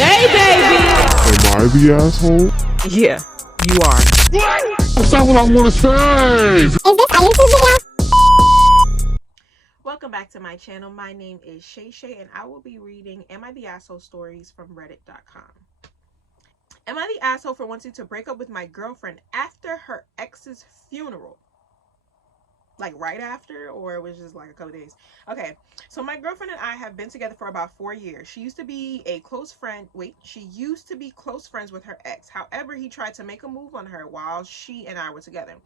Hey, baby! Am I the asshole? Yeah, you are. That's not what I want to say! Is this a YouTube video? Welcome back to my channel. My name is Shay Shay and I will be reading Am I the Asshole stories from reddit.com. Am I the asshole for wanting to break up with my girlfriend after her ex's funeral? Like right after, or it was just like a couple days? Okay, so my girlfriend and I have been together for about 4 years. She used to be close friends with her ex. However, he tried to make a move on her while she and I were together.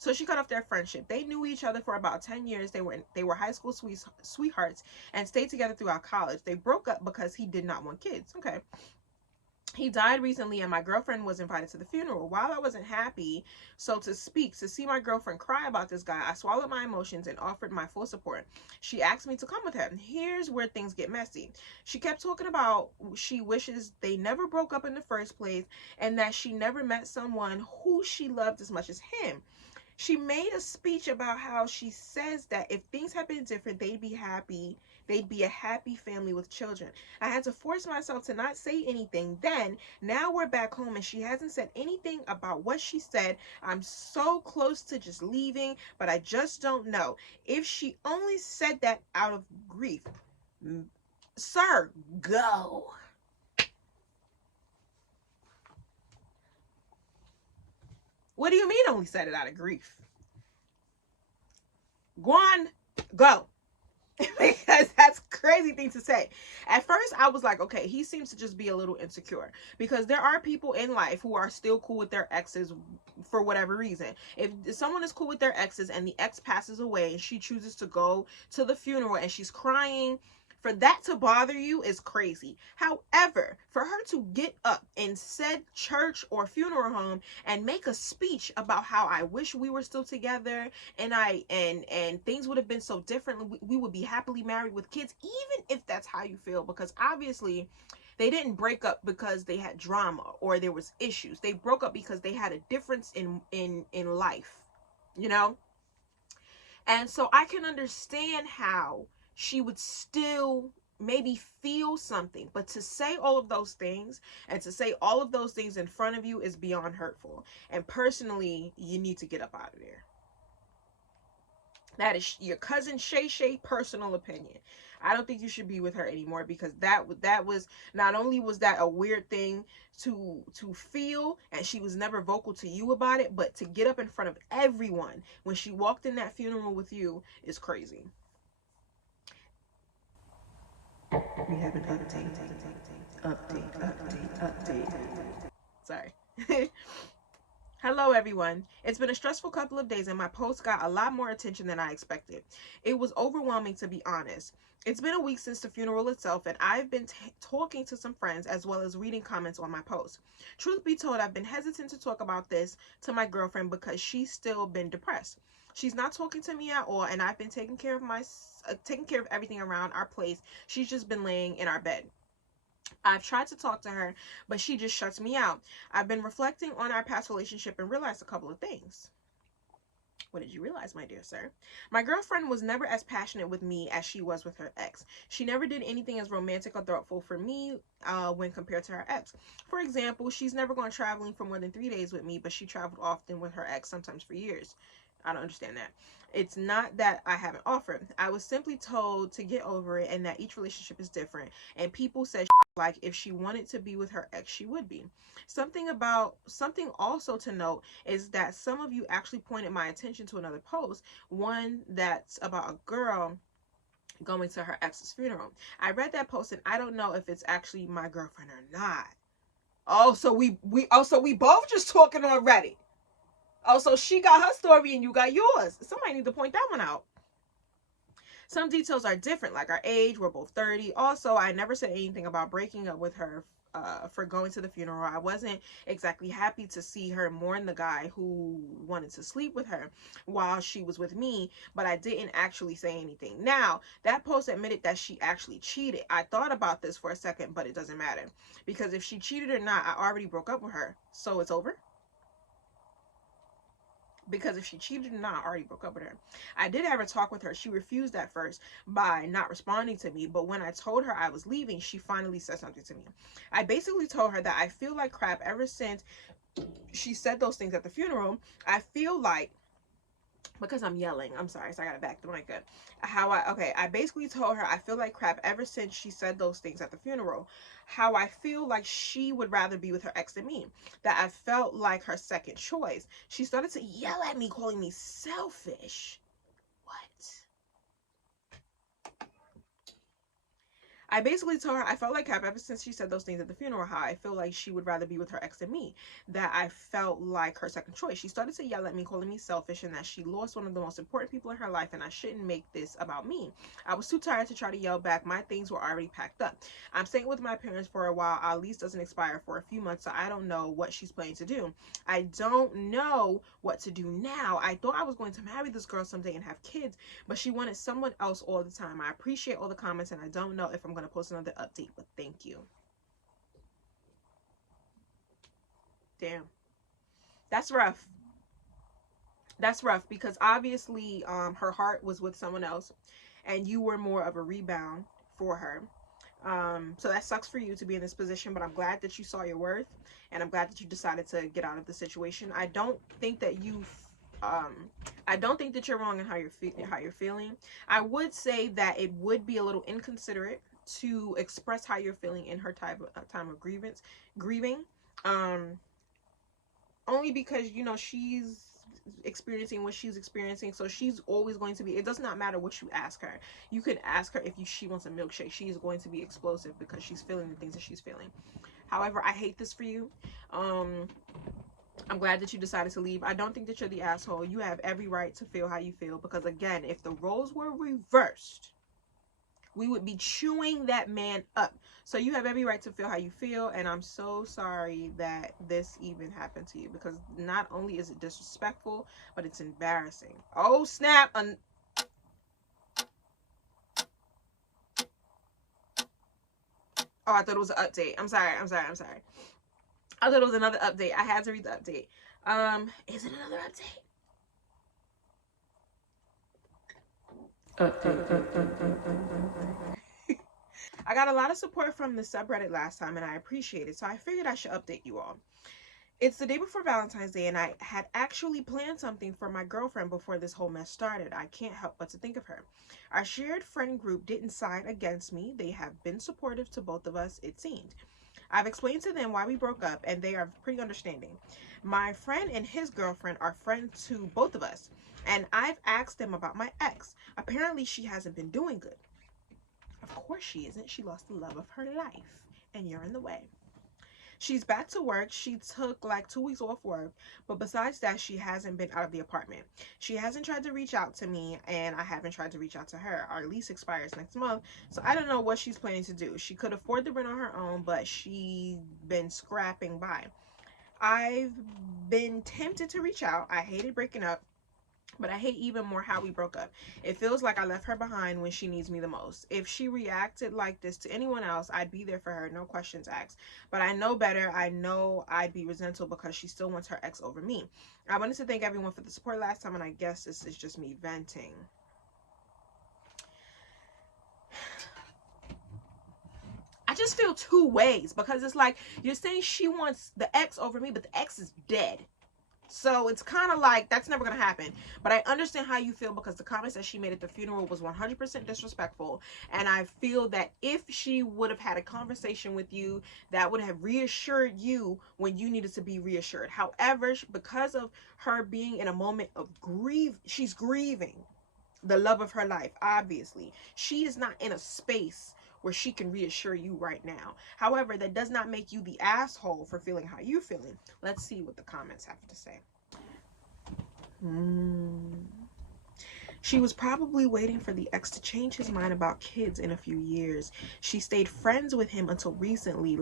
So she cut off their friendship. They knew each other for about 10 years. They were high school sweethearts and stayed together throughout college. They broke up because he did not want kids. Okay. He died recently and my girlfriend was invited to the funeral. While I wasn't happy, so to speak, to see my girlfriend cry about this guy, I swallowed my emotions and offered my full support. She asked me to come with her. Here's where things get messy. She kept talking about she wishes they never broke up in the first place and that she never met someone who she loved as much as him. She made a speech about how she says that if things had been different, they'd be a happy family with children. I had to force myself to not say anything then. Now we're back home and she hasn't said anything about what she said. I'm so close to just leaving, but I just don't know. If she only said that out of grief. Sir, go. What do you mean only said it out of grief? Go on, go. Because that's a crazy thing to say. At first, I was like, okay, he seems to just be a little insecure. Because there are people in life who are still cool with their exes for whatever reason. If someone is cool with their exes and the ex passes away and she chooses to go to the funeral and she's crying, for that to bother you is crazy. However, for her to get up in said church or funeral home and make a speech about how I wish we were still together and things would have been so different, we would be happily married with kids, even if that's how you feel, because obviously they didn't break up because they had drama or there was issues. They broke up because they had a difference in life, you know? And so I can understand how she would still maybe feel something, but to say all of those things and to say all of those things in front of you is beyond hurtful. And personally, you need to get up out of there. That is your cousin Shay Shay personal opinion. I don't think you should be with her anymore, because that was, not only was that a weird thing to feel, and she was never vocal to you about it, but to get up in front of everyone when she walked in that funeral with you is crazy. We have an update. Sorry. Hello everyone. It's been a stressful couple of days and my post got a lot more attention than I expected. It was overwhelming, to be honest. It's been a week since the funeral itself and I've been talking to some friends as well as reading comments on my post. Truth be told, I've been hesitant to talk about this to my girlfriend because she's still been depressed. She's not talking to me at all and I've been taking care of everything around our place. She's just been laying in our bed. I've tried to talk to her, but she just shuts me out. I've been reflecting on our past relationship and realized a couple of things. What did you realize, my dear sir? My girlfriend was never as passionate with me as she was with her ex. She never did anything as romantic or thoughtful for me when compared to her ex. For example, she's never gone traveling for more than 3 days with me, but she traveled often with her ex, sometimes for years. I don't understand that. It's not that I haven't offered. I was simply told to get over it and that each relationship is different. And people said like if she wanted to be with her ex, she would be. Something also to note is that some of you actually pointed my attention to another post, one that's about a girl going to her ex's funeral. I read that post and I don't know if it's actually my girlfriend or not. Oh, so we both just talking already. Oh, so she got her story and you got yours. Somebody need to point that one out. Some details are different, like our age. We're both 30. Also, I never said anything about breaking up with her for going to the funeral. I wasn't exactly happy to see her mourn the guy who wanted to sleep with her while she was with me, but I didn't actually say anything. Now, that post admitted that she actually cheated. I thought about this for a second, but it doesn't matter. Because if she cheated or not, I already broke up with her. So it's over? because if she cheated or not, I already broke up with her. I did have a talk with her. She refused at first by not responding to me, but when I told her I was leaving, she finally said something to me. I basically told her that I feel like crap ever since she said those things at the funeral. I feel like, because I'm yelling, I'm sorry, so I gotta back the mic up. I basically told her I feel like crap ever since she said those things at the funeral. How I feel like she would rather be with her ex than me. That I felt like her second choice. She started to yell at me, calling me selfish. What? I basically told her I felt like crap ever since she said those things at the funeral. How I feel like she would rather be with her ex than me. That I felt like her second choice. She started to yell at me, calling me selfish, and that she lost one of the most important people in her life, and I shouldn't make this about me. I was too tired to try to yell back. My things were already packed up. I'm staying with my parents for a while. Our lease doesn't expire for a few months, so I don't know what she's planning to do. I don't know what to do now. I thought I was going to marry this girl someday and have kids, but she wanted someone else all the time. I appreciate all the comments, and I don't know if I'm going to post another update, but thank you. Damn. That's rough. That's rough because obviously her heart was with someone else and you were more of a rebound for her. So that sucks for you to be in this position, but I'm glad that you saw your worth and I'm glad that you decided to get out of the situation. I don't think that you're wrong in how you're feeling. I would say that it would be a little inconsiderate to express how you're feeling in her time of grieving. Only because she's experiencing what she's experiencing, so she's always going to be, it does not matter what you ask her. You could ask her if she wants a milkshake. She's going to be explosive because she's feeling the things that she's feeling. However, I hate this for you. I'm glad that you decided to leave. I don't think that you're the asshole. You have every right to feel how you feel, because again, if the roles were reversed, we would be chewing that man up. So you have every right to feel how you feel, and I'm so sorry that this even happened to you, because not only is it disrespectful, but it's embarrassing. Oh snap. Oh, I thought it was an update. I'm sorry. I thought it was another update. I had to read the update. Is it another update? I got a lot of support from the subreddit last time, and I appreciate it, so I figured I should update you all. It's the day before Valentine's Day, and I had actually planned something for my girlfriend before this whole mess started. I can't help but to think of her. Our shared friend group didn't side against me. They have been supportive to both of us, it seemed. I've explained to them why we broke up, and they are pretty understanding. My friend and his girlfriend are friends to both of us, and I've asked them about my ex. Apparently, she hasn't been doing good. Of course she isn't. She lost the love of her life, and you're in the way. She's back to work. She took like 2 weeks off work, but besides that, she hasn't been out of the apartment. She hasn't tried to reach out to me, and I haven't tried to reach out to her. Our lease expires next month, so I don't know what she's planning to do. She could afford the rent on her own, but she's been scrapping by. I've been tempted to reach out. I hated breaking up, but I hate even more how we broke up. It feels like I left her behind when she needs me the most. If she reacted like this to anyone else, I'd be there for her, no questions asked. But I know better. I know I'd be resentful because she still wants her ex over me. I wanted to thank everyone for the support last time, and I guess this is just me venting. I just feel two ways, because it's like you're saying she wants the ex over me, but the ex is dead. So it's kind of like that's never going to happen. But I understand how you feel, because the comments that she made at the funeral was 100% disrespectful. And I feel that if she would have had a conversation with you, that would have reassured you when you needed to be reassured. However, because of her being in a moment of she's grieving the love of her life, obviously. She is not in a space where she can reassure you right now. However, that does not make you the asshole for feeling how you're feeling. Let's see what the comments have to say. She was probably waiting for the ex to change his mind about kids in a few years. She stayed friends with him until recently,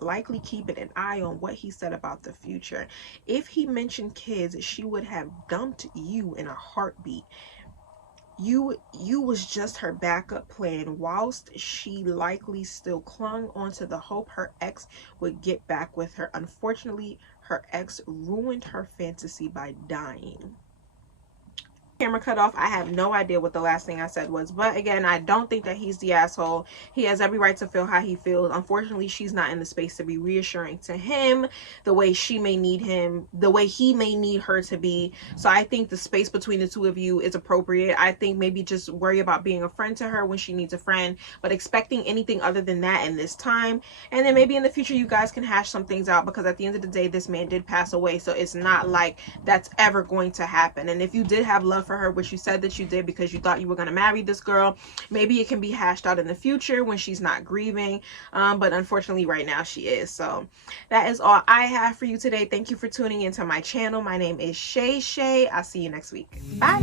likely keeping an eye on what he said about the future. If he mentioned kids, she would have dumped you in a heartbeat. You was just her backup plan, whilst she likely still clung onto the hope her ex would get back with her. Unfortunately, her ex ruined her fantasy by dying. Camera cut off. I have no idea what the last thing I said was, but again, I don't think that he's the asshole. He has every right to feel how he feels. Unfortunately, she's not in the space to be reassuring to him the way she may need him, the way he may need her to be. So I think the space between the two of you is appropriate. I think maybe just worry about being a friend to her when she needs a friend, but expecting anything other than that in this time. And then maybe in the future you guys can hash some things out, because at the end of the day, this man did pass away, so it's not like that's ever going to happen. And if you did have love for her, which you said that you did because you thought you were going to marry this girl, maybe it can be hashed out in the future when she's not grieving, but unfortunately right now she is. So that is all I have for you today. Thank you for tuning into my channel. My name is Shay. I'll see you next week. Bye.